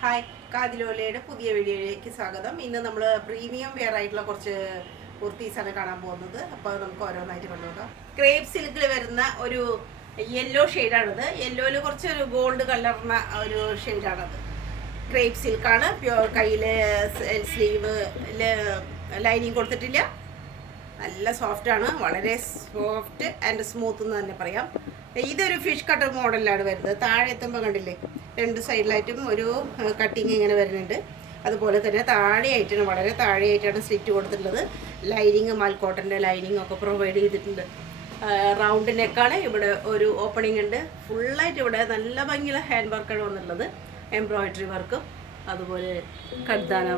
Hi, കാതിലോലയുടെ പുതിയ വീഡിയോയിലേക്ക് സ്വാഗതം. ഇന്ന് നമ്മൾ പ്രീമിയം വെയർ ആയിട്ടുള്ള കുറച്ച് കുർത്തീസാണ് കാണാൻ പോകുന്നത്. അപ്പോൾ നമുക്ക് ഓരോന്നായിട്ട് കണ്ടുനോക്കാം. ക്രേപ്പ് സിൽക്കിൽ വരുന്ന ഒരു യെല്ലോ ഷെയ്ഡാണിത്. യെല്ലോയിൽ കുറച്ചൊരു ഗോൾഡ് കലർന്ന ഒരു ഷെയ്ഡാണത്. ക്രേപ്പ് സിൽക്കാണ്. പ്യോർ. കയ്യിൽ സ്ലീവ് ലൈനിങ് കൊടുത്തിട്ടില്ല. നല്ല സോഫ്റ്റാണ്, വളരെ സോഫ്റ്റ് ആൻഡ് സ്മൂത്ത് എന്ന് തന്നെ പറയാം. ഇതൊരു ഫിഷ് കട്ടർ മോഡലിലാണ് വരുന്നത്. താഴെ എത്തുമ്പോൾ കണ്ടില്ലേ, രണ്ട് സൈഡിലായിട്ടും ഒരു കട്ടിങ് ഇങ്ങനെ വരുന്നുണ്ട്. അതുപോലെ തന്നെ താഴെയായിട്ടാണ്, വളരെ താഴെയായിട്ടാണ് സ്ലിറ്റ് കൊടുത്തിട്ടുള്ളത്. ലൈനിങ് മാൽക്കോട്ടൻ്റെ ലൈനിങ് ഒക്കെ പ്രൊവൈഡ് ചെയ്തിട്ടുണ്ട്. റൗണ്ട് നെക്കാണ്. ഇവിടെ ഒരു ഓപ്പണിംഗ് ഉണ്ട്. ഫുള്ളായിട്ട് ഇവിടെ നല്ല ഭംഗിയുള്ള ഹാൻഡ് വർക്കാണ് വന്നിട്ടുള്ളത്. എംബ്രോയിഡറി വർക്കും അതുപോലെ കഡ്ദാന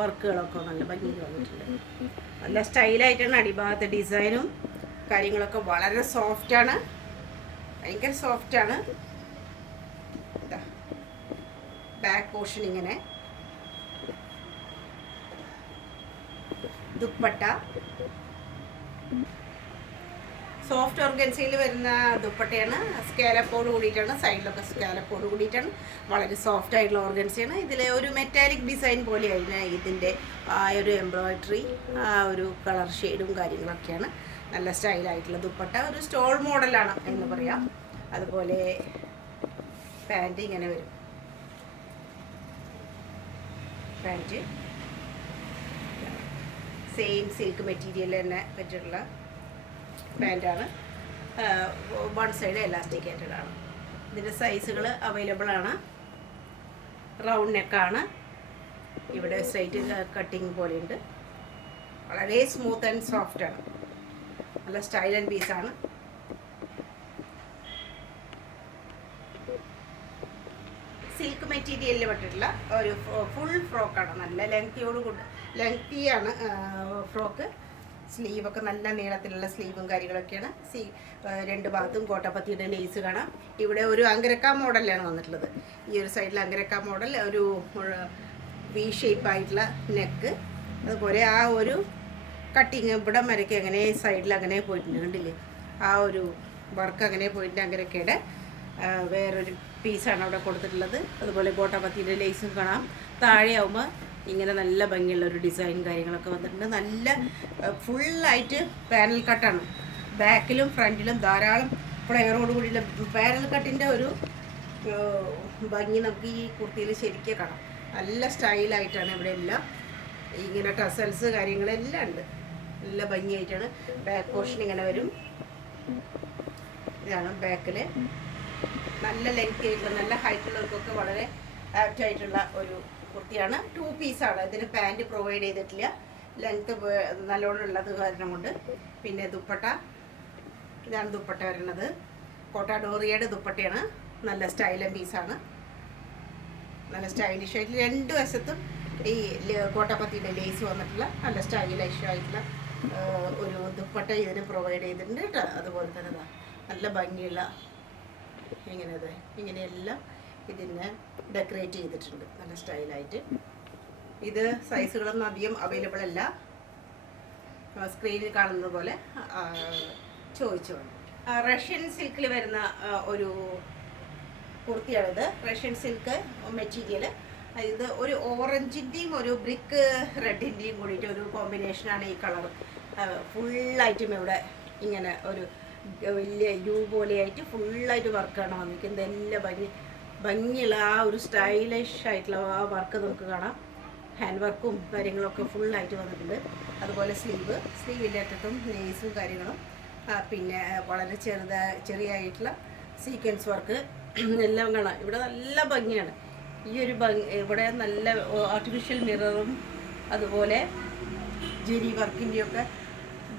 വർക്കുകളൊക്കെ നല്ല ഭംഗിയിൽ വന്നിട്ടുണ്ട്. നല്ല സ്റ്റൈലായിട്ടാണ്. അടിഭാഗത്തെ ഡിസൈനും കാര്യങ്ങളൊക്കെ വളരെ സോഫ്റ്റാണ്, ഭയങ്കര സോഫ്റ്റാണ്. ബാക്ക് പോർഷൻ ഇങ്ങനെ, ദുപ്പട്ട സോഫ്റ്റ് ഓർഗൻസയിൽ വരുന്ന ദുപ്പട്ടയാണ്. സ്കാലപ്പോട് കൂടിയിട്ടാണ്, സൈഡിലൊക്കെ സ്കാലപ്പോട് കൂടിയിട്ടാണ്. വളരെ സോഫ്റ്റ് ആയിട്ടുള്ള ഓർഗൻസയാണ്. ഇതിൽ ഒരു മെറ്റാലിക് ഡിസൈൻ പോലെയായിരുന്നു ഇതിൻ്റെ ആ ഒരു എംബ്രോയിഡറി, ആ ഒരു കളർ ഷെയ്ഡും കാര്യങ്ങളൊക്കെയാണ്. നല്ല സ്റ്റൈലായിട്ടുള്ള ദുപ്പട്ട, ഒരു സ്റ്റോൾ മോഡലാണ് എന്ന് പറയാം. അതുപോലെ പാൻറ്റ് ഇങ്ങനെ വരും. പാൻറ്റ് സെയിം സിൽക്ക് മെറ്റീരിയൽ തന്നെ വെച്ചിട്ടുള്ള പാൻറ്റാണ്. വൺ സൈഡ് എലാസ്റ്റിക്കേറ്റഡ് ആണ്. ഇതിൻ്റെ സൈസുകൾ അവൈലബിൾ ആണ്. റൗണ്ട് നെക്കാണ്. ഇവിടെ സ്ട്രൈറ്റ് കട്ടിങ് പോലെയുണ്ട്. വളരെ സ്മൂത്ത് ആൻഡ് സോഫ്റ്റ് ആണ്. നല്ല സ്റ്റൈൽ ആൻഡ് പീസാണ്. സിൽക്ക് മെറ്റീരിയലിൽ പെട്ടിട്ടുള്ള ഒരു ഫുൾ ഫ്രോക്കാണ്. നല്ല ലെങ്തിയാണ് ഫ്രോക്ക്. സ്ലീവൊക്കെ നല്ല നീളത്തിലുള്ള സ്ലീവും കാര്യങ്ങളൊക്കെയാണ്. രണ്ട് ഭാഗത്തും കോട്ടപ്പത്തിയുടെ ലേസ് കാണാം. ഇവിടെ ഒരു അങ്കരക്ക മോഡലാണ് വന്നിട്ടുള്ളത്. ഈ ഒരു സൈഡിൽ അങ്കരക്ക മോഡൽ, ഒരു വി ഷേപ്പായിട്ടുള്ള നെക്ക്, അതുപോലെ ആ ഒരു കട്ടിങ് ഇവിടം വരയ്ക്ക് അങ്ങനെ സൈഡിൽ അങ്ങനെ പോയിട്ടുണ്ട്. കണ്ടില്ലേ, ആ ഒരു വർക്ക് അങ്ങനെ പോയിട്ടുണ്ട്. അങ്കരക്കയുടെ വേറൊരു പീസാണ് അവിടെ കൊടുത്തിട്ടുള്ളത്. അതുപോലെ കോട്ടപ്പത്തിയുടെ ലേസും കാണാം. താഴെയാവുമ്പോൾ ഇങ്ങനെ നല്ല ഭംഗിയുള്ള ഒരു ഡിസൈൻ കാര്യങ്ങളൊക്കെ വന്നിട്ടുണ്ട്. നല്ല ഫുള്ളായിട്ട് പാനൽ കട്ടാണ്. ബാക്കിലും ഫ്രണ്ടിലും ധാരാളം ഫ്ലെയറോട് കൂടിയുള്ള പാനൽ കട്ടിൻ്റെ ഒരു ഭംഗി നമുക്ക് ഈ കുർത്തിയിൽ ശരിക്കും കാണാം. നല്ല സ്റ്റൈലായിട്ടാണ് ഇവിടെ എല്ലാം. ഇങ്ങനെ ടസൽസ് കാര്യങ്ങളെല്ലാം ഉണ്ട്. നല്ല ഭംഗിയായിട്ടാണ്. ബാക്ക് പോർഷൻ ഇങ്ങനെ വരും. ഇതാണ് ബാക്കിൽ. നല്ല ലെങ്ത് ആയിട്ടുള്ള, നല്ല ഹൈറ്റുള്ളവർക്കൊക്കെ വളരെ ആപ്റ്റായിട്ടുള്ള ഒരു കുർത്തിയാണ്. 2 പീസാണ്. ഇതിന് പാൻറ്റ് പ്രൊവൈഡ് ചെയ്തിട്ടില്ല. ലെങ്ത് നല്ലോണം ഉള്ളത് കാരണം കൊണ്ട്. പിന്നെ ദുപ്പട്ട, ഇതാണ് ദുപ്പട്ട വരുന്നത്. കോട്ടാഡോറിയയുടെ ദുപ്പട്ടയാണ്. നല്ല സ്റ്റൈൽ ആൻഡ് പീസാണ്. നല്ല സ്റ്റൈലിഷ് ആയിട്ട് രണ്ട് വശത്തും ഈ കോട്ടപ്പത്തിയുടെ ലേസ് വന്നിട്ടുള്ള നല്ല സ്റ്റൈലിഷ് ആയിട്ടുള്ള ഒരു ദുപ്പട്ട ഇതിന് പ്രൊവൈഡ് ചെയ്തിട്ടുണ്ട് കേട്ടോ. അതുപോലെ തന്നെ നല്ല ഭംഗിയുള്ള ഇങ്ങനെയെല്ലാം ഇതിനെ ഡെക്കറേറ്റ് ചെയ്തിട്ടുണ്ട് നല്ല സ്റ്റൈലായിട്ട്. ഇത് സൈസുകളൊന്നും അധികം അവൈലബിൾ അല്ല. സ്ക്രീനിൽ കാണുന്നത് പോലെ ചോദിച്ചു വേണം. റഷ്യൻ സിൽക്കിൽ വരുന്ന ഒരു കുർത്തിയാണിത്. Russian silk material. ഇത് ഒരു ഓറഞ്ചിൻ്റെയും ഒരു ബ്രിക്ക് റെഡിൻ്റെയും കൂടിയിട്ട് ഒരു കോമ്പിനേഷനാണ് ഈ കളർ. ഫുള്ളായിട്ടും ഇവിടെ ഇങ്ങനെ ഒരു വലിയ യു പോലെയായിട്ട് ഫുള്ളായിട്ട് വർക്കാണ് വന്നിരിക്കുന്നത്. എല്ലാ ഭംഗിയുള്ള ആ ഒരു സ്റ്റൈലിഷ് ആയിട്ടുള്ള ആ വർക്ക് നമുക്ക് കാണാം. ഹാൻഡ് വർക്കും കാര്യങ്ങളൊക്കെ ഫുള്ളായിട്ട് വന്നിട്ടുണ്ട്. അതുപോലെ സ്ലീവിൻ്റെ അറ്റത്തും ലേസും കാര്യങ്ങളും, പിന്നെ വളരെ ചെറിയായിട്ടുള്ള സീക്വൻസ് വർക്ക് എല്ലാം കാണാം. ഇവിടെ നല്ല ഭംഗിയാണ്. ഈ ഒരു ഇവിടെ നല്ല ആർട്ടിഫിഷ്യൽ മിററും അതുപോലെ ജെരി വർക്കിൻ്റെയൊക്കെ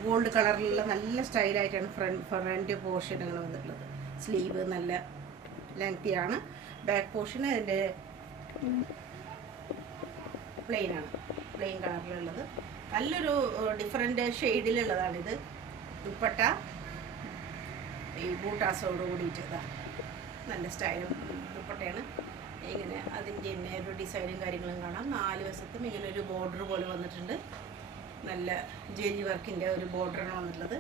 ഗോൾഡ് കളറിലുള്ള നല്ല സ്റ്റൈലായിട്ടാണ് ഫ്രണ്ട് പോർഷനുകൾ വന്നിട്ടുള്ളത്. സ്ലീവ് നല്ല ലെങ്തിയാണ്. ബാക്ക് പോർഷൻ അതിൻ്റെ പ്ലെയിനാണ്, പ്ലെയിൻ കളറിലുള്ളത്. നല്ലൊരു ഡിഫറെൻ്റ് ഷെയ്ഡിലുള്ളതാണിത്. ദുപ്പട്ട ഈ ബൂട്ടാസോട് കൂടിയിട്ട് നല്ല സ്റ്റൈലും ദുപ്പട്ടയാണ്. ഇങ്ങനെ അതിൻ്റെ തന്നെ ഒരു ഡിസൈനും കാര്യങ്ങളും കാണാം. 4 വശത്തും ഇങ്ങനെ ഒരു ബോർഡർ പോലെ വന്നിട്ടുണ്ട്. നല്ല ജെരി വർക്കിൻ്റെ ഒരു ബോർഡറാണ് വന്നിട്ടുള്ളത്.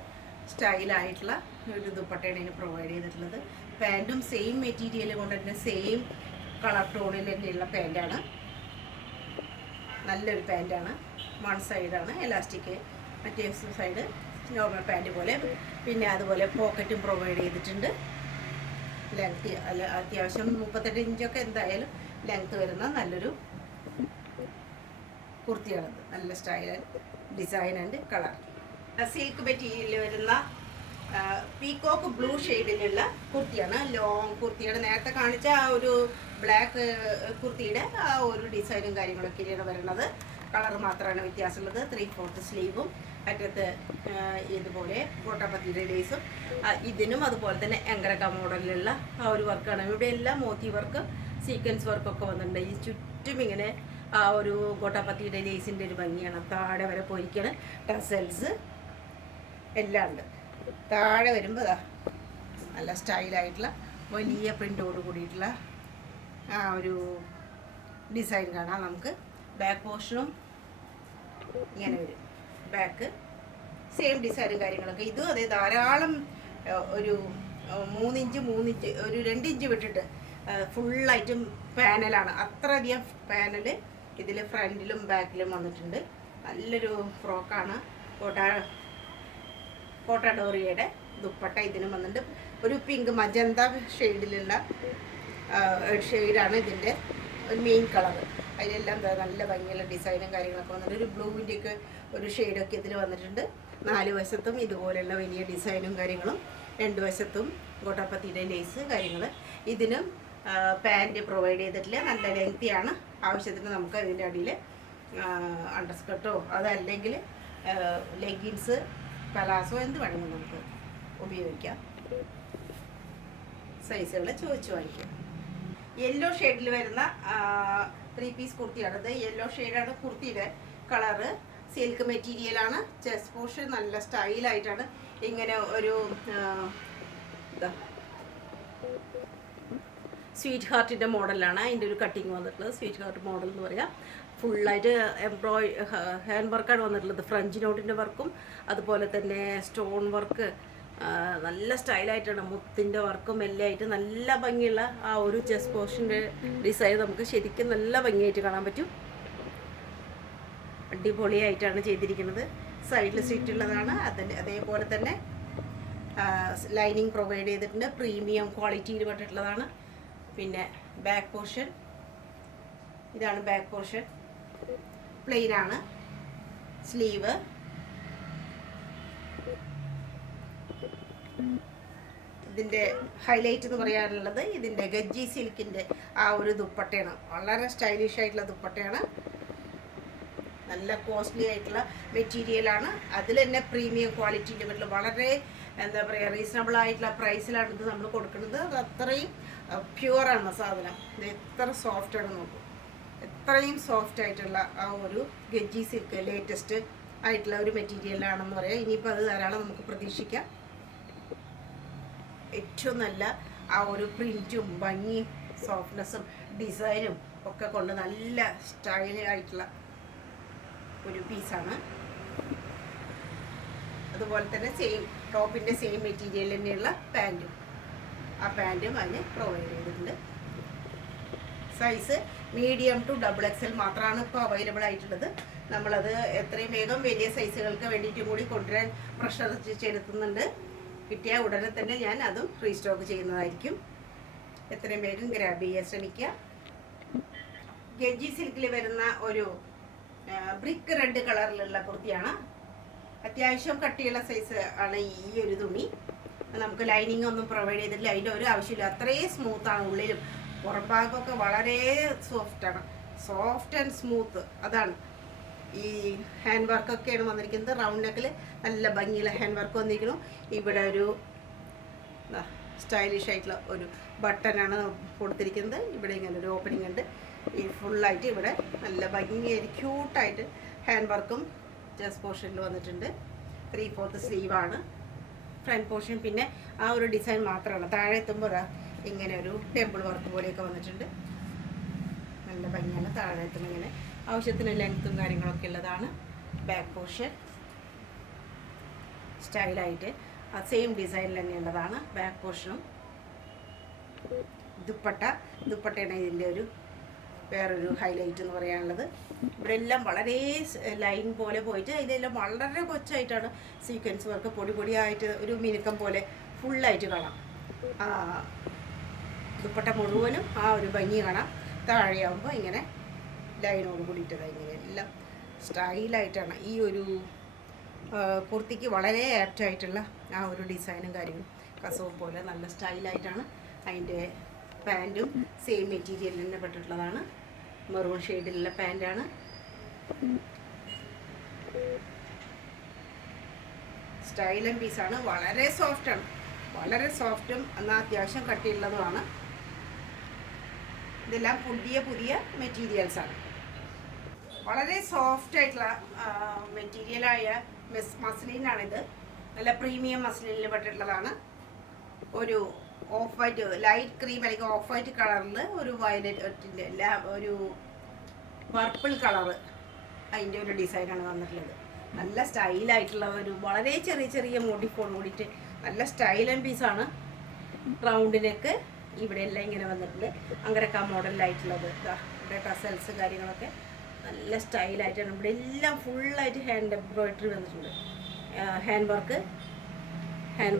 സ്റ്റൈലായിട്ടുള്ള ഒരു ദുപ്പട്ടയാണ് ഇതിന് പ്രൊവൈഡ് ചെയ്തിട്ടുള്ളത്. പാൻറ്റും സെയിം മെറ്റീരിയൽ കൊണ്ട് തന്നെ സെയിം കളർ ടോണിൽ തന്നെയുള്ള പാൻറ്റാണ്. നല്ലൊരു പാൻറ്റാണ്. വൺ സൈഡാണ് എലാസ്റ്റിക്, മറ്റേ സൈഡ് നോർമൽ പാൻറ്റ് പോലെ. പിന്നെ അതുപോലെ പോക്കറ്റും പ്രൊവൈഡ് ചെയ്തിട്ടുണ്ട്. ലെങ്ത് അല്ല അത്യാവശ്യം 38 ഇഞ്ചൊക്കെ എന്തായാലും ലെങ്ത് വരുന്ന നല്ലൊരു കുർത്തിയാണത്. നല്ല style, design and colour. Silk material വരുന്ന പീകോക്ക് ബ്ലൂ ഷെയ്ഡിലുള്ള കുർത്തിയാണ്. ലോങ് കുർത്തിയുടെ നേരത്തെ കാണിച്ച ആ ഒരു ബ്ലാക്ക് കുർത്തിയുടെ ആ ഒരു ഡിസൈനും കാര്യങ്ങളൊക്കെയാണ് വരുന്നത്. കളർ മാത്രമാണ് വ്യത്യാസമുള്ളത്. 3/4 സ്ലീവും അറ്റത്ത് ഇതുപോലെ ഗോട്ടാപ്പത്തിയുടെ ലേസും ഇതിനും അതുപോലെ തന്നെ എങ്കരക്ക മോഡലിലുള്ള ആ ഒരു വർക്കാണ്. ഇവിടെ എല്ലാം മോത്തി വർക്ക്, സീക്വൻസ് വർക്കൊക്കെ വന്നിട്ടുണ്ട്. ഈ ചുറ്റും ഇങ്ങനെ ആ ഒരു ഗോട്ടാപ്പത്തിയുടെ ലേസിൻ്റെ ഒരു ഭംഗിയാണ്. താഴെ വരെ പോയിരിക്കുകയാണ്. ടസൽസ് എല്ലാം ഉണ്ട്. താഴെ വരുമ്പോൾ നല്ല സ്റ്റൈലായിട്ടുള്ള വലിയ പ്രിൻ്റോട് കൂടിയിട്ടുള്ള ആ ഒരു ഡിസൈൻ കാണാം നമുക്ക്. ബാക്ക് പോർഷനും ഇങ്ങനെ വരും. ബാക്ക് സെയിം ഡിസൈനും കാര്യങ്ങളൊക്കെ. ഇതും അതേ ധാരാളം ഒരു 3 ഇഞ്ച് ഒരു 2 ഇഞ്ച് വിട്ടിട്ട് ഫുള്ളായിട്ടും പാനലാണ്. അത്രയധികം പാനൽ ഇതിൽ ഫ്രണ്ടിലും ബാക്കിലും വന്നിട്ടുണ്ട്. നല്ലൊരു ഫ്രോക്കാണ്. കോട്ടാഡോറിയയുടെ ദുപ്പട്ട ഇതിനും വന്നിട്ടുണ്ട്. ഒരു പിങ്ക് മജന്ത ഷെയ്ഡിലുള്ള ഷെയ്ഡാണ് ഇതിൻ്റെ മെയിൻ കളർ. അതിലെല്ലാം നല്ല ഭംഗിയുള്ള ഡിസൈനും കാര്യങ്ങളൊക്കെ വന്നിട്ട് ഒരു ബ്ലൂവിൻ്റെയൊക്കെ ഒരു ഷെയ്ഡൊക്കെ ഇതിൽ വന്നിട്ടുണ്ട്. 4 വശത്തും ഇതുപോലെയുള്ള വലിയ ഡിസൈനും കാര്യങ്ങളും, 2 വശത്തും ഗോട്ടാപ്പത്തിയുടെ ലേസ് കാര്യങ്ങൾ. ഇതിനും പാൻറ്റ് പ്രൊവൈഡ് ചെയ്തിട്ടില്ല. നല്ല ലെങ്തിയാണ്. ആവശ്യത്തിന് നമുക്ക് ഇതിൻ്റെ അടിയിൽ അണ്ടർസ്കർട്ടോ അതല്ലെങ്കിൽ ലെഗിൻസ്, പലാസോ എന്ത് വേണമെങ്കിലും നമുക്ക് ഉപയോഗിക്കാം. സൈസുകൾ ചോദിച്ചു വാങ്ങിക്കാം. യെല്ലോ ഷെയ്ഡിൽ വരുന്ന 3 പീസ് കുർത്തിയാണിത്. യെല്ലോ ഷെയ്ഡാണ് കുർത്തിയുടെ കളറ്. സിൽക്ക് മെറ്റീരിയലാണ്. ചെസ്റ്റ് പോർഷൻ നല്ല സ്റ്റൈലായിട്ടാണ് ഇങ്ങനെ ഒരു സ്വീറ്റ് ഹാർട്ടിൻ്റെ മോഡലാണ് അതിൻ്റെ ഒരു കട്ടിങ് വന്നിട്ടുള്ളത്. സ്വീറ്റ് ഹാർട്ട് മോഡൽ എന്ന് പറയാം. ഫുള്ളായിട്ട് ഹാൻഡ് വർക്കാണ് വന്നിട്ടുള്ളത്. ഫ്രഞ്ച് നോട്ടിൻ്റെ വർക്കും അതുപോലെ തന്നെ സ്റ്റോൺ വർക്ക് നല്ല സ്റ്റൈലായിട്ടാണ്. മുത്തിൻ്റെ വർക്കും എല്ലാം ആയിട്ട് നല്ല ഭംഗിയുള്ള ആ ഒരു ചെസ്റ്റ് പോർഷൻ്റെ ഡിസൈൻ നമുക്ക് ശരിക്കും നല്ല ഭംഗിയായിട്ട് കാണാൻ പറ്റും. അടിപൊളിയായിട്ടാണ് ചെയ്തിരിക്കുന്നത്. സൈഡിൽ സ്റ്റിച്ചുള്ളതാണ്. അതേപോലെ തന്നെ ലൈനിങ് പ്രൊവൈഡ് ചെയ്തിട്ടുണ്ട്. പ്രീമിയം ക്വാളിറ്റിയിൽ പെട്ടിട്ടുള്ളതാണ്. പിന്നെ ബാക്ക് പോർഷൻ ഇതാണ്. ബാക്ക് പോർഷൻ പ്ലെയിൻ ആണ്. സ്ലീവ് ഇതിൻ്റെ ഹൈലൈറ്റ് എന്ന് പറയാനുള്ളത് ഇതിൻ്റെ ഗജ്ജി സിൽക്കിൻ്റെ ആ ഒരു ദുപ്പട്ടയാണ്. വളരെ സ്റ്റൈലിഷ് ആയിട്ടുള്ള ദുപ്പട്ടയാണ്. നല്ല കോസ്റ്റ്ലി ആയിട്ടുള്ള മെറ്റീരിയലാണ്. അതിൽ തന്നെ പ്രീമിയം ക്വാളിറ്റിൻ്റെ പറ്റില്ല വളരെ എന്താ പറയുക റീസണബിൾ ആയിട്ടുള്ള പ്രൈസിലാണ് ഇത് നമ്മൾ കൊടുക്കുന്നത്. അത് അത്രയും പ്യുവറാണ് സാധനം. ഇത് എത്ര സോഫ്റ്റാണ് നോക്കും. എത്രയും സോഫ്റ്റ് ആയിട്ടുള്ള ആ ഒരു ഗജ്ജി സിൽക്ക് ലേറ്റസ്റ്റ് ആയിട്ടുള്ള ഒരു മെറ്റീരിയലാണെന്ന് പറയാം. ഇനിയിപ്പോൾ അത് ധാരാളം നമുക്ക് പ്രതീക്ഷിക്കാം. ഏറ്റവും നല്ല ആ ഒരു പ്രിൻറ്റും ഭംഗിയും സോഫ്റ്റ്നെസ്സും ഡിസൈനും ഒക്കെ കൊണ്ട് നല്ല സ്റ്റൈലായിട്ടുള്ള ഒരു പീസാണ്. അതുപോലെ തന്നെ സെയിം ടോപ്പിൻ്റെ സെയിം മെറ്റീരിയൽ തന്നെയുള്ള പാൻറ്റും, ആ പാൻറ്റും അതിന് പ്രൊവൈഡ് ചെയ്തിട്ടുണ്ട്. സൈസ് മീഡിയം ടു XXL മാത്രമാണ് ഇപ്പോൾ അവൈലബിൾ ആയിട്ടുള്ളത്. നമ്മളത് എത്രയും വേഗം വലിയ സൈസുകൾക്ക് വേണ്ടിയിട്ടും കൂടി കൊണ്ടുവരാൻ പ്രഷർ ചെലുത്തുന്നുണ്ട്. കിട്ടിയ ഉടനെ തന്നെ ഞാൻ അതും റീസ്റ്റോക്ക് ചെയ്യുന്നതായിരിക്കും. എത്രയും വേഗം ഗ്രാബ് ചെയ്യാൻ ശ്രമിക്കുക. ഗജ്ജി സിൽക്കിൽ വരുന്ന ഒരു ബ്രിക്ക് റെഡ് കളറിലുള്ള കുർത്തിയാണ്. അത്യാവശ്യം കട്ടിയുള്ള സൈസ് ആണ് ഈ ഒരു തുണി. നമുക്ക് ലൈനിങ് ഒന്നും പ്രൊവൈഡ് ചെയ്തിട്ടില്ല. അതിൻ്റെ ഒരു ആവശ്യമില്ല. അത്രയും സ്മൂത്താണ്. ഉള്ളിലും പുറം ഭാഗമൊക്കെ വളരെ സോഫ്റ്റാണ്. Soft and smooth. അതാണ് ഈ ഹാൻഡ് വർക്കൊക്കെയാണ് വന്നിരിക്കുന്നത്. റൗണ്ട് നെക്കിൽ നല്ല ഭംഗിയുള്ള ഹാൻഡ് വർക്ക് വന്നിരിക്കുന്നു. ഇവിടെ ഒരു സ്റ്റൈലിഷ് ആയിട്ടുള്ള ഒരു ബട്ടനാണ് കൊടുത്തിരിക്കുന്നത്. ഇവിടെ ഇങ്ങനെ ഒരു ഓപ്പണിംഗ് ഉണ്ട്. ഈ ഫുള്ളായിട്ട് ഇവിടെ നല്ല ഭംഗിയായിട്ട് ക്യൂട്ടായിട്ട് ഹാൻഡ് വർക്കും ചെസ്റ്റ് പോർഷനിൽ വന്നിട്ടുണ്ട്. 3/4 സ്ലീവാണ് ഫ്രണ്ട് പോർഷൻ. പിന്നെ ആ ഒരു ഡിസൈൻ മാത്രമാണ്. താഴെ എത്തുമ്പോൾ ഇങ്ങനെ ഒരു ടെമ്പിൾ വർക്ക് പോലെയൊക്കെ വന്നിട്ടുണ്ട്. നല്ല ഭംഗിയാണ്. താഴെ എത്തുമ്പോൾ ഇങ്ങനെ ആവശ്യത്തിന് ലെങ്ത്തും കാര്യങ്ങളൊക്കെ ഉള്ളതാണ്. ബാക്ക് പോർഷൻ സ്റ്റൈലായിട്ട് ആ സെയിം ഡിസൈനിൽ തന്നെയുള്ളതാണ് ബാക്ക് പോർഷനും. ദുപ്പട്ടയാണ് ഇതിൻ്റെ ഒരു വേറൊരു ഹൈലൈറ്റ് എന്ന് പറയാനുള്ളത്. ഇവിടെ എല്ലാം വളരെ ലൈൻ പോലെ പോയിട്ട് ഇതിലെല്ലാം വളരെ കൊച്ചായിട്ടാണ് സീക്വൻസ് വർക്ക് പൊടി പൊടിയായിട്ട് ഒരു മിനുക്കം പോലെ ഫുള്ളായിട്ട് കാണാം. ദുപ്പട്ട മുഴുവനും ആ ഒരു ഭംഗി കാണാം. താഴെയാകുമ്പോൾ ഇങ്ങനെ ലൈനോട് കൂടിയിട്ടത് ഇങ്ങനെ എല്ലാം സ്റ്റൈലായിട്ടാണ് ഈ ഒരു കുർത്തിക്ക് വളരെ ആപ്റ്റായിട്ടുള്ള ആ ഒരു ഡിസൈനും കാര്യങ്ങളും കസവും പോലെ നല്ല സ്റ്റൈലായിട്ടാണ്. അതിൻ്റെ പാൻറ്റും സെയിം മെറ്റീരിയലിൽ തന്നെ പെട്ടിട്ടുള്ളതാണ്. മെറൂൺ ഷെയ്ഡിലുള്ള പാൻറ്റാണ്. സ്റ്റൈലൻ പീസാണ്. വളരെ സോഫ്റ്റാണ്, വളരെ സോഫ്റ്റും എന്നാൽ അത്യാവശ്യം കട്ടിയുള്ളതുമാണ്. ഇതെല്ലാം പുതിയ മെറ്റീരിയൽസാണ്. വളരെ സോഫ്റ്റ് ആയിട്ടുള്ള മെറ്റീരിയലായ മസ്ലിനാണിത്. നല്ല പ്രീമിയം മസ്ലിനിൽ പെട്ടിട്ടുള്ളതാണ്. ഒരു ഓഫ് വൈറ്റ്, ലൈറ്റ് ക്രീം അല്ലെങ്കിൽ ഓഫ് വൈറ്റ് കളറിൽ ഒരു വയലറ്റിൻ്റെ ഒരു പർപ്പിൾ കളറ് അതിൻ്റെ ഒരു ഡിസൈനാണ് വന്നിട്ടുള്ളത്. നല്ല സ്റ്റൈലായിട്ടുള്ള ഒരു വളരെ ചെറിയ മോഡിഫോൺ കൂടിയിട്ട് നല്ല സ്റ്റൈലൻ പീസാണ്. റൗണ്ടിലേക്ക് ഇവിടെ എല്ലാം ഇങ്ങനെ വന്നിട്ടുണ്ട്. അങ്ങനെയൊക്കെ ആ മോഡലായിട്ടുള്ളത്. ഇവിടെ ടസൽസ് കാര്യങ്ങളൊക്കെ നല്ല സ്റ്റൈലായിട്ടാണ്. ഇവിടെ എല്ലാം ഫുള്ളായിട്ട് ഹാൻഡ് എംബ്രോയിഡറി വന്നിട്ടുണ്ട്. ഹാൻഡ്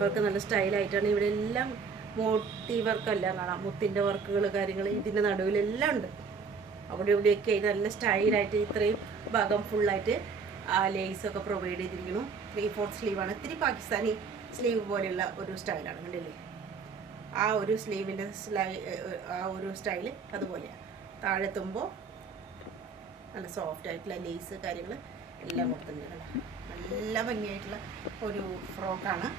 വർക്ക് നല്ല സ്റ്റൈലായിട്ടാണ്. ഇവിടെ എല്ലാം മോട്ടി വർക്കെല്ലാം കാണാം. മുത്തിൻ്റെ വർക്കുകൾ കാര്യങ്ങൾ ഇതിൻ്റെ നടുവിലെല്ലാം ഉണ്ട്. അവിടെ ഇവിടെയൊക്കെ ആയിട്ട് നല്ല സ്റ്റൈലായിട്ട് ഇത്രയും ഭാഗം ഫുള്ളായിട്ട് ആ ലേസൊക്കെ പ്രൊവൈഡ് ചെയ്തിരിക്കുന്നു. 3/4 സ്ലീവാണ്. ഇത്തിരി പാകിസ്ഥാനി സ്ലീവ് പോലെയുള്ള ഒരു സ്റ്റൈലാണ്. കണ്ടില്ലേ? ആ ഒരു സ്ലീവിൻ്റെ ആ ഒരു സ്റ്റൈല് അതുപോലെയാണ്. താഴെത്തുമ്പോൾ നല്ല സോഫ്റ്റ് ആയിട്ടുള്ള ലേസ് കാര്യങ്ങൾ എല്ലാം കൊടുത്തിട്ടുണ്ട്. നല്ല ഭംഗിയായിട്ടുള്ള ഒരു ഫ്രോക്കാണ്.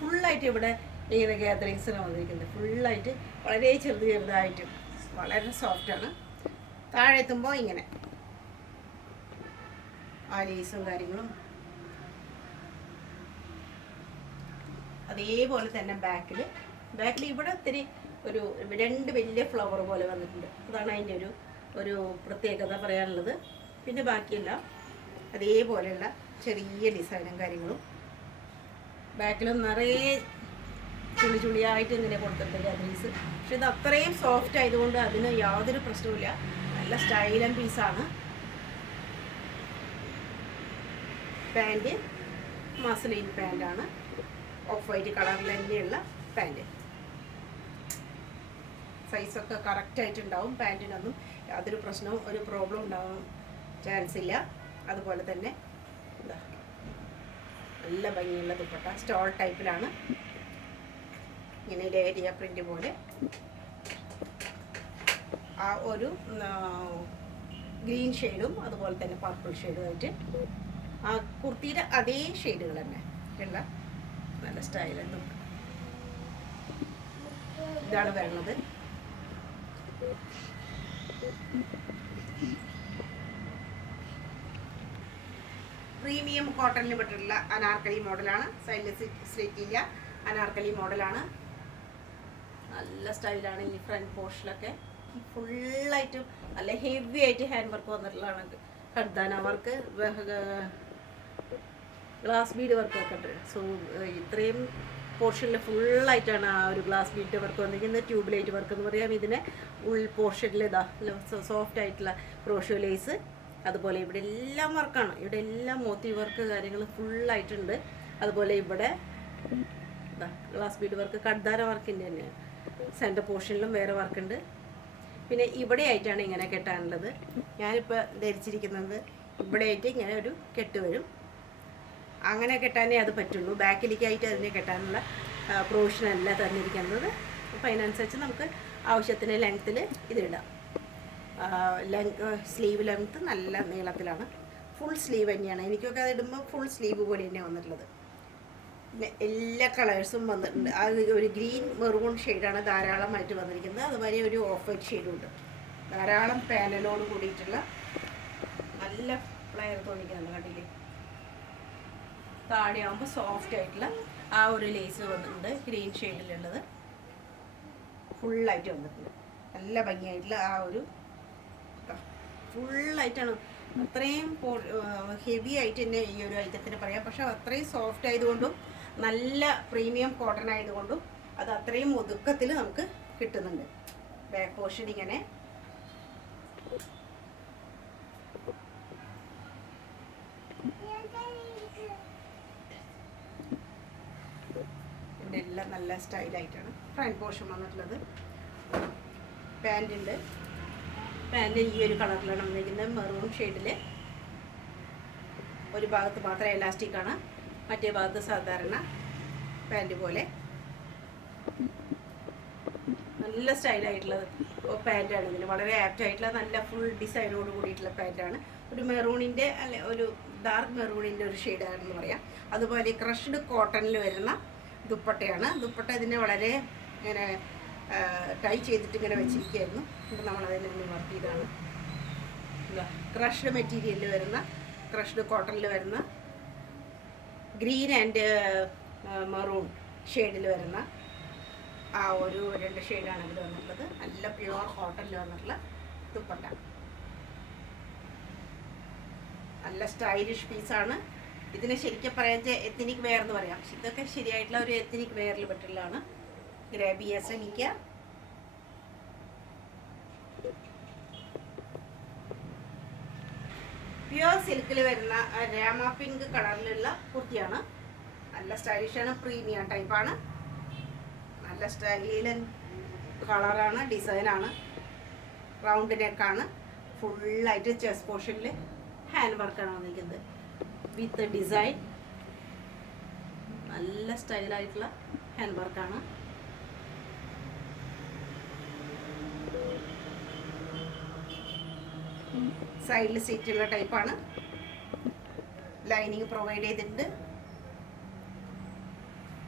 ഫുള്ളായിട്ട് ഇവിടെ ഏത് ഗ്യാതറിങ്സിന് വന്നിരിക്കുന്നത്. ഫുള്ളായിട്ട് വളരെ ചെറുതായിട്ട് വളരെ സോഫ്റ്റാണ്. താഴെത്തുമ്പോൾ ഇങ്ങനെ ആ ലേസും കാര്യങ്ങളും അതേപോലെ തന്നെ ബാക്കിൽ ഇവിടെ ഒത്തിരി ഒരു 2 വലിയ ഫ്ലവർ പോലെ വന്നിട്ടുണ്ട്. അതാണ് അതിൻ്റെ ഒരു പ്രത്യേകത പറയാനുള്ളത്. പിന്നെ ബാക്കിയെല്ലാം അതേപോലെയുള്ള ചെറിയ ഡിസൈനും കാര്യങ്ങളും. ബാക്കിലും നിറയെ ചുളിയായിട്ട് ഇങ്ങനെ കൊടുത്തിട്ടുണ്ട് ഗാദറീസ്. പക്ഷെ ഇത് അത്രയും സോഫ്റ്റ് ആയതുകൊണ്ട് അതിന് യാതൊരു പ്രശ്നവുമില്ല. നല്ല സ്റ്റൈലൻ പീസാണ്. പാൻറ് മസ്ലിൻ പാൻറ്റാണ്. ഓഫ് വൈറ്റ് കളറിൽ തന്നെയുള്ള പാൻറ്. സൈസൊക്കെ കറക്റ്റായിട്ടുണ്ടാവും. പാൻറ്റിനൊന്നും യാതൊരു പ്രശ്നവും ഒരു പ്രോബ്ലം ഉണ്ടാവാൻ ചാൻസ് ഇല്ല. അതുപോലെ തന്നെ നല്ല ഭംഗിയുള്ള ദുപ്പട്ട സ്റ്റോൾ ടൈപ്പിലാണ്. ഇങ്ങനെ ഏരിയ പ്രിൻ്റ് പോലെ ആ ഒരു ഗ്രീൻ ഷെയ്ഡും അതുപോലെ തന്നെ പർപ്പിൾ ഷെയ്ഡുമായിട്ട് ആ കുർത്തിയുടെ അതേ ഷെയ്ഡുകൾ തന്നെ ഉള്ള നല്ല സ്റ്റൈലും ദുപ്പട്ട ഇതാണ് വരുന്നത്. പ്രീമിയം കോട്ടണിൽ പെട്ടിട്ടുള്ള അനാർക്കലി മോഡലാണ്. സൈഡിൽ സ്ലിറ്റ് ഇല്ല, അനാർക്കലി മോഡലാണ്. നല്ല സ്റ്റൈലാണ്. ഈ ഫ്രണ്ട് പോർഷനിലൊക്കെ ഫുള്ളായിട്ട് നല്ല ഹെവി ആയിട്ട് ഹാൻഡ് വർക്ക് വന്നിട്ടുള്ളതാണ്. കർദാന വർക്ക്, ഗ്ലാസ് ബീഡ് വർക്കൊക്കെ ഉണ്ട്. സോ ഇത്രയും പോർഷനിൽ ഫുള്ളായിട്ടാണ് ആ ഒരു ഗ്ലാസ് ബീഡ് വർക്ക് വന്നിരിക്കുന്നത്. ട്യൂബ് ലൈറ്റ് വർക്ക് എന്ന് പറയാം. ഇതിന് ഉൾ പോർഷനിൽ ഇതാ സോഫ്റ്റ് ആയിട്ടുള്ള ക്രോഷ്യോ ലേസ്. അതുപോലെ ഇവിടെ എല്ലാം വർക്കാണ്. ഇവിടെ എല്ലാം മോത്തി വർക്ക് കാര്യങ്ങൾ ഫുള്ളായിട്ടുണ്ട്. അതുപോലെ ഇവിടെ ഗ്ലാസ് ബീഡ് വർക്ക് കർദാന വർക്കിൻ്റെ തന്നെയാണ്. സെൻറ്റർ പോർഷനിലും വേറെ വർക്കുണ്ട്. പിന്നെ ഇവിടെ ആയിട്ടാണ് ഇങ്ങനെ കെട്ടാനുള്ളത്. ഞാനിപ്പോൾ ധരിച്ചിരിക്കുന്നത് ഇവിടെ ആയിട്ട് ഇങ്ങനെ ഒരു കെട്ട് വരും. അങ്ങനെ കെട്ടാനേ അത് പറ്റുള്ളൂ. ബാക്കിലേക്കായിട്ട് അതിനെ കെട്ടാനുള്ള പ്രൊവിഷനല്ല തന്നിരിക്കുന്നത്. അപ്പോൾ അതിനനുസരിച്ച് നമുക്ക് ആവശ്യത്തിന് ലെങ്ത്തിൽ ഇതിടാം. സ്ലീവ് ലെങ്ത്ത് നല്ല നീളത്തിലാണ്. ഫുൾ സ്ലീവ് തന്നെയാണ്. എനിക്കൊക്കെ അത് ഇടുമ്പോൾ ഫുൾ സ്ലീവ് പോലെ തന്നെയാണ് വന്നിട്ടുള്ളത്. പിന്നെ എല്ലാ കളേഴ്സും വന്നിട്ടുണ്ട്. അത് ഒരു ഗ്രീൻ മെറൂൺ ഷെയ്ഡാണ് ധാരാളമായിട്ട് വന്നിരിക്കുന്നത്. അതുമാതിരി ഒരു ഓഫ് വൈറ്റ് ഷെയ്ഡും ഉണ്ട്. ധാരാളം പാനലോട് കൂടിയിട്ടുള്ള നല്ല ഫ്ലെയർ തോന്നിക്കുന്നുണ്ട്. കണ്ടില്ലേ? താഴെയാകുമ്പോൾ സോഫ്റ്റ് ആയിട്ടുള്ള ആ ഒരു ലേസ് വന്നിട്ടുണ്ട്. ഗ്രീൻ ഷെയ്ഡിലുള്ളത് ഫുള്ളായിട്ട് വന്നിട്ടുണ്ട്. നല്ല ഭംഗിയായിട്ടുള്ള ആ ഒരു ഫുള്ളായിട്ടാണ്. അത്രയും ഹെവി ആയിട്ട് തന്നെ ഈ ഒരു ഐറ്റത്തിന് പറയാം. പക്ഷെ അത്രയും സോഫ്റ്റ് ആയതുകൊണ്ടും നല്ല പ്രീമിയം കോട്ടൺ ആയതുകൊണ്ടും അത് അത്രയും ഒതുക്കത്തിൽ നമുക്ക് കിട്ടുന്നുണ്ട്. ബാക്ക് പോർഷൻ ഇങ്ങനെ എല്ലാം നല്ല സ്റ്റൈലായിട്ടാണ് ഫ്രണ്ട് പോർഷൻ വന്നിട്ടുള്ളത്. പാൻ്റ് ഉണ്ട്. പാൻ്റ് ഈ ഒരു കളറിലാണ് വന്നിരിക്കുന്നത്, മെറൂൺ ഷെയ്ഡിൽ. ഒരു ഭാഗത്ത് മാത്രം എലാസ്റ്റിക്കാണ്, മറ്റേ ഭാഗത്ത് സാധാരണ പാൻറ് പോലെ. നല്ല സ്റ്റൈലായിട്ടുള്ള പാൻറ്റാണ്. ഇതിന് വളരെ ആപ്റ്റായിട്ടുള്ള നല്ല ഫുൾ ഡിസൈനോട് കൂടിയിട്ടുള്ള പാൻറ്റാണ്. ഒരു മെറൂണിൻ്റെ അല്ലെ ഒരു ഡാർക്ക് മെറൂണിൻ്റെ ഒരു ഷെയ്ഡാണെന്ന് പറയാം. അതുപോലെ ക്രഷ്ഡ് കോട്ടണിൽ വരുന്ന ദുപ്പട്ടയാണ്. ദുപ്പട്ട ഇതിനെ വളരെ ഇങ്ങനെ ടൈ ചെയ്തിട്ട് ഇങ്ങനെ വെച്ചിരിക്കുകയായിരുന്നു. അപ്പോൾ നമ്മളതിൽ നിവർത്തിയതാണ്. ക്രഷ്ഡ് മെറ്റീരിയലിൽ വരുന്ന, ക്രഷ്ഡ് കോട്ടണിൽ വരുന്ന, ഗ്രീൻ ആൻഡ് മെറൂൺ ഷെയ്ഡിൽ വരുന്ന ആ ഒരു 2 ഷെയ്ഡാണ് ഇതിൽ വന്നിട്ടുള്ളത്. നല്ല പ്യുവർ കോട്ടണിൽ വന്നിട്ടുള്ള ദുപ്പട്ട. നല്ല സ്റ്റൈലിഷ് പീസാണ്. ഇതിനെ ശരിക്കും പറയാൻ എത്നിക് വെയർ എന്ന് പറയാം. ഇതൊക്കെ ശരിയായിട്ടുള്ള ഒരു എത്നിക് വെയറിൽ പെട്ടുള്ളതാണ്. ഗ്രാബ് ചെയ്യാൻ ശ്രമിക്കുക. പ്യുവർ സിൽക്കിൽ വരുന്ന രാമ പിങ്ക് കളറിലുള്ള കുർത്തിയാണ്. നല്ല സ്റ്റൈലിഷാണ്, പ്രീമിയം ടൈപ്പാണ്. നല്ല സ്റ്റൈലൻ കളറാണ്, ഡിസൈനാണ്. റൗണ്ട് നെക്കാണ്. ഫുള്ളായിട്ട് ചെസ്റ്റ് പോർഷനിൽ ഹാൻഡ് വർക്കാണ് വന്നിരിക്കുന്നത് വിത്ത് ഡിസൈൻ. നല്ല സ്റ്റൈലായിട്ടുള്ള ഹാൻഡ് വർക്കാണ്. സൈഡിൽ സീറ്റുള്ള ടൈപ്പാണ്. ലൈനിങ് പ്രൊവൈഡ് ചെയ്തിട്ടുണ്ട്.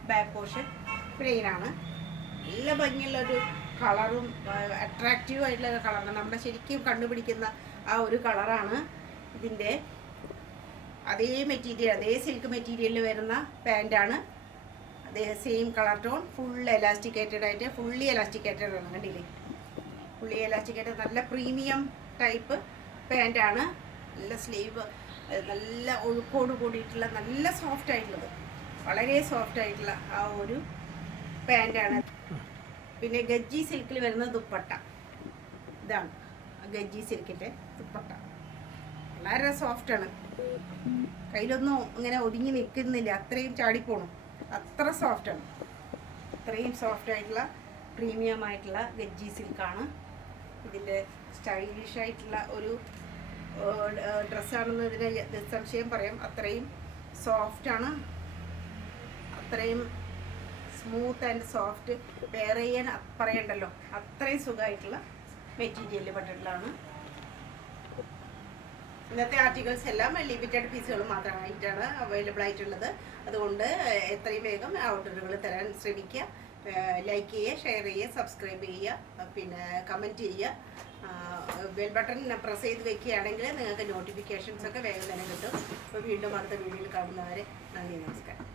ബാക്ക് പോർഷൻ പ്ലെയിൻ ആണ്. നല്ല ഭംഗിയുള്ളൊരു കളറും അട്രാക്റ്റീവ് ആയിട്ടുള്ള കളറാണ്. നമ്മുടെ ശരിക്കും കണ്ടുപിടിക്കുന്ന ആ ഒരു കളറാണ് ഇതിൻ്റെ. അതേ മെറ്റീരിയൽ, അതേ സിൽക്ക് മെറ്റീരിയലിൽ വരുന്ന പാൻറ്റാണ്. അതേ സെയിം കളർ ടോൺ. ഫുൾ എലാസ്റ്റിക്കേറ്റഡ് ആയിട്ട്, ഫുള്ളി എലാസ്റ്റിക്കേറ്റഡ് ആണ്. കണ്ടില്ലേ, ഫുള്ളി എലാസ്റ്റിക്കേറ്റഡ്. നല്ല പ്രീമിയം ടൈപ്പ് പാൻറ്റാണ്. നല്ല സ്ലീവ്, നല്ല ഒഴുക്കോട് കൂടിയിട്ടുള്ള, നല്ല സോഫ്റ്റ് ആയിട്ടുള്ളത്, വളരെ സോഫ്റ്റ് ആയിട്ടുള്ള ആ ഒരു പാൻറ്റാണ്. പിന്നെ ഗജ്ജി സിൽക്കിൽ വരുന്ന ദുപ്പട്ട ഇതാണ്. ഗജ്ജി സിൽക്കിൻ്റെ ദുപ്പട്ട വളരെ സോഫ്റ്റാണ്. കയ്യിലൊന്നും ഇങ്ങനെ ഒതുങ്ങി നിൽക്കുന്നില്ല, അത്രയും ചാടിപ്പോണം, അത്ര സോഫ്റ്റാണ്. അത്രയും സോഫ്റ്റ് ആയിട്ടുള്ള പ്രീമിയം ആയിട്ടുള്ള ഗജ്ജി സിൽക്കാണ്. ഇതിൻ്റെ സ്റ്റൈലിഷ് ആയിട്ടുള്ള ഒരു ഡ്രസ്സാണെന്ന് ഇതിനെ നിസ്സംശയം പറയാം. അത്രയും സോഫ്റ്റാണ്, അത്രയും സ്മൂത്ത് ആൻഡ് സോഫ്റ്റ്. വെയർ ചെയ്യാൻ പറയണ്ടല്ലോ, അത്രയും സുഖമായിട്ടുള്ള മെറ്റീരിയലിൽ പെട്ടിട്ടുള്ളതാണ്. ഇന്നത്തെ ആർട്ടിക്കിൾസ് എല്ലാം ലിമിറ്റഡ് പീസുകൾ മാത്രമായിട്ടാണ് അവൈലബിൾ ആയിട്ടുള്ളത്. അതുകൊണ്ട് എത്രയും വേഗം ഓർഡറുകൾ തരാൻ ശ്രമിക്കുക. ലൈക്ക് ചെയ്യുക, ഷെയർ ചെയ്യുക, സബ്സ്ക്രൈബ് ചെയ്യുക, പിന്നെ കമൻറ്റ് ചെയ്യുക. ബെൽ ബട്ടൺ പ്രസ് ചെയ്ത് വെക്കുകയാണെങ്കിൽ നിങ്ങൾക്ക് നോട്ടിഫിക്കേഷൻസ് ഒക്കെ വേഗം തന്നെ കിട്ടും. അപ്പോൾ വീണ്ടും അടുത്ത വീഡിയോയിൽ കാണുന്നവരെ നന്ദി, നമസ്കാരം.